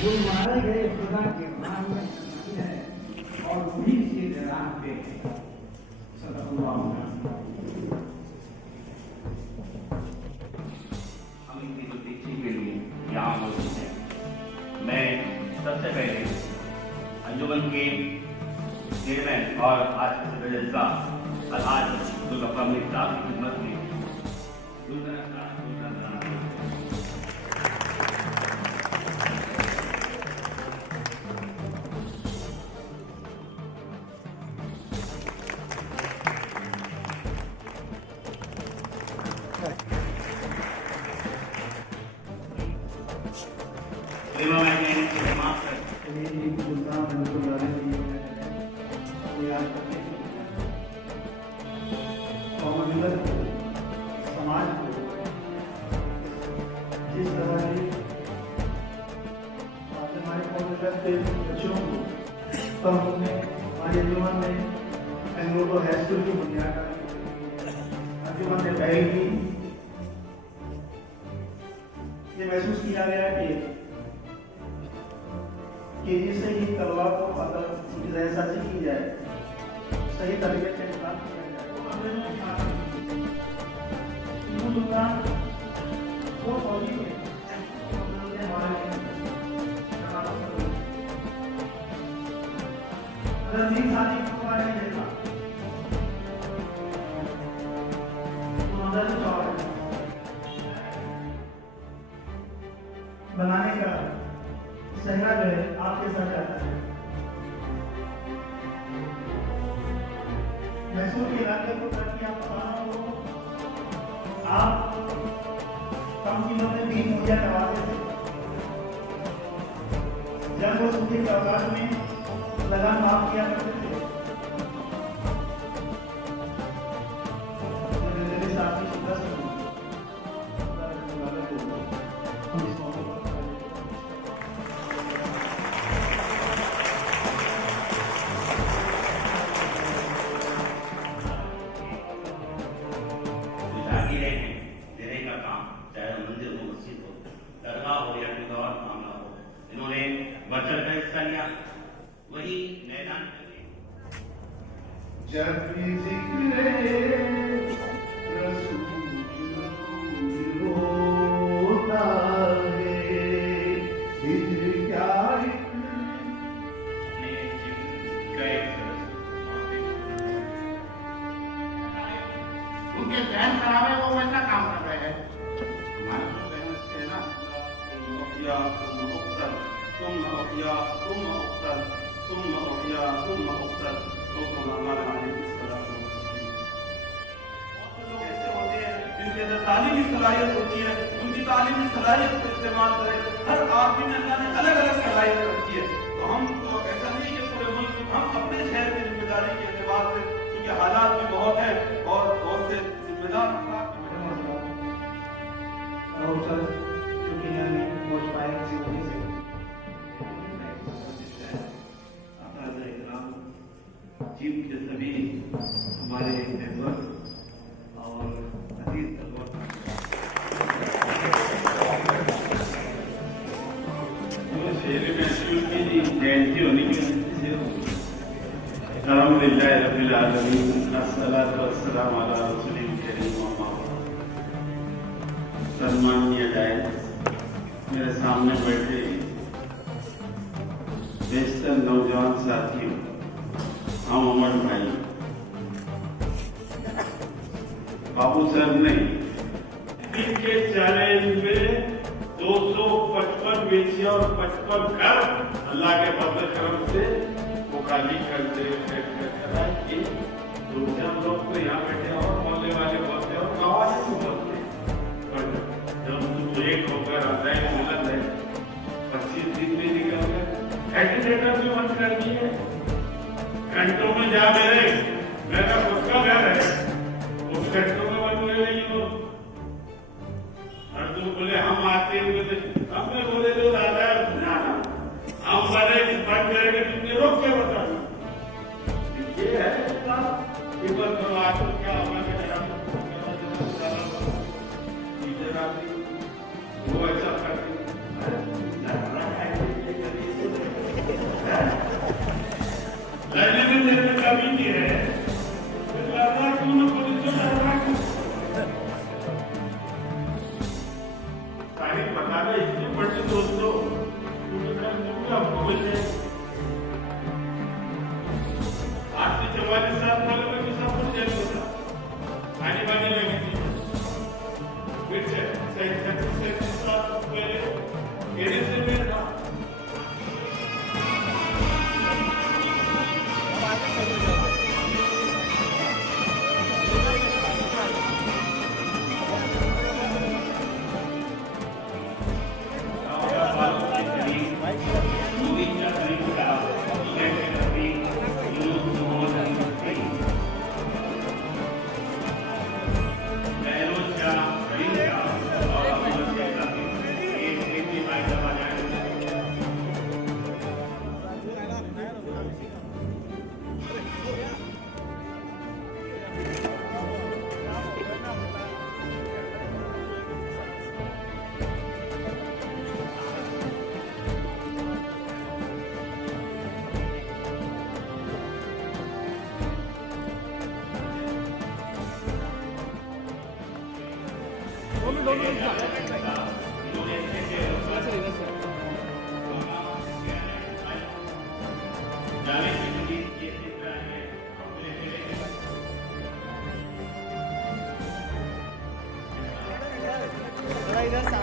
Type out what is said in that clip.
जो मारे गए खुदा के नाम में है और वही से डराते हैं। हम इनकी प्रतीक्षा के लिए यहाँ मौजूद हैं। मैं सबसे पहले अंजुमन के चेयरमैन और आज के सदस्य का आज जो अपनी किताब की खिदमत में समाज को जिस तरह के हमारे बच्चों को तो हमने हमारे जीवन में एंग्लो हाई स्कूल की बुनियाद अंजुमन ने पहले ये महसूस किया गया कि जिससे ही तलवार को अगर उनकी जहसाजी की जाए सही तरीके से वो फौजी बनाने का सहना जो है आपके साथ जाता है। मैसूर के इलाके को ताकि आप कम कीमत में 3 मुहैया करवाते थे। जब वो सूखे के अवकाश में लगान माफ किया करते थे। वही मैदान जब भी जिक्र रसूल होता है हिजर क्या उनके जहन खराब है, वो वैसा काम कर रहे हैं। तालीमी सलाहियत होती है, उनकी तालीमी सलाहियत को इस्तेमाल करें। हर आदमी में अल्लाह ने अलग अलग सलाहियत रखी है, तो हम तो ऐसा नहीं कि पूरे मुल्क हम अपने शहर की जिम्मेदारी के एतबार से, क्योंकि हालात भी बहुत है और बहुत से जिम्मेदार चीफ के सभी हमारे मेंबर और अजीज जयंती होने की अल्हम्दुलिल्लाह रब्बिल आलमीन अस्सलातु वस्सलामु अला रसूलिल करीम अम्मा बाद। सम्माननीय डायन, मेरे सामने बैठे बेशतर नौजवान साथियों, हम अमर भाई, बाबू सर ने के चैलेंज में 255 बेचिया और 55 घर अल्लाह के फजल करम से वो खाली कर दे। हम लोग तो यहाँ बैठे और मोहल्ले वाले बोलते और गाँव वाले भी बोलते, जब ब्रेक होकर आता है मिलन है 25 दिन में निकल गए, एजुकेटर भी बंद कर दिए। घंटों में जा मेरा खुद का घर है, उस घंटों में बंद हुए नहीं हो। और तुम बोले हम आते हुए हमने बोले जो दादा हम बने बंद करेंगे, तुमने रोक के बताना। ये है क्या वो ऐसा करते जाने की उम्मीद ये चित्र है थोड़ा इधर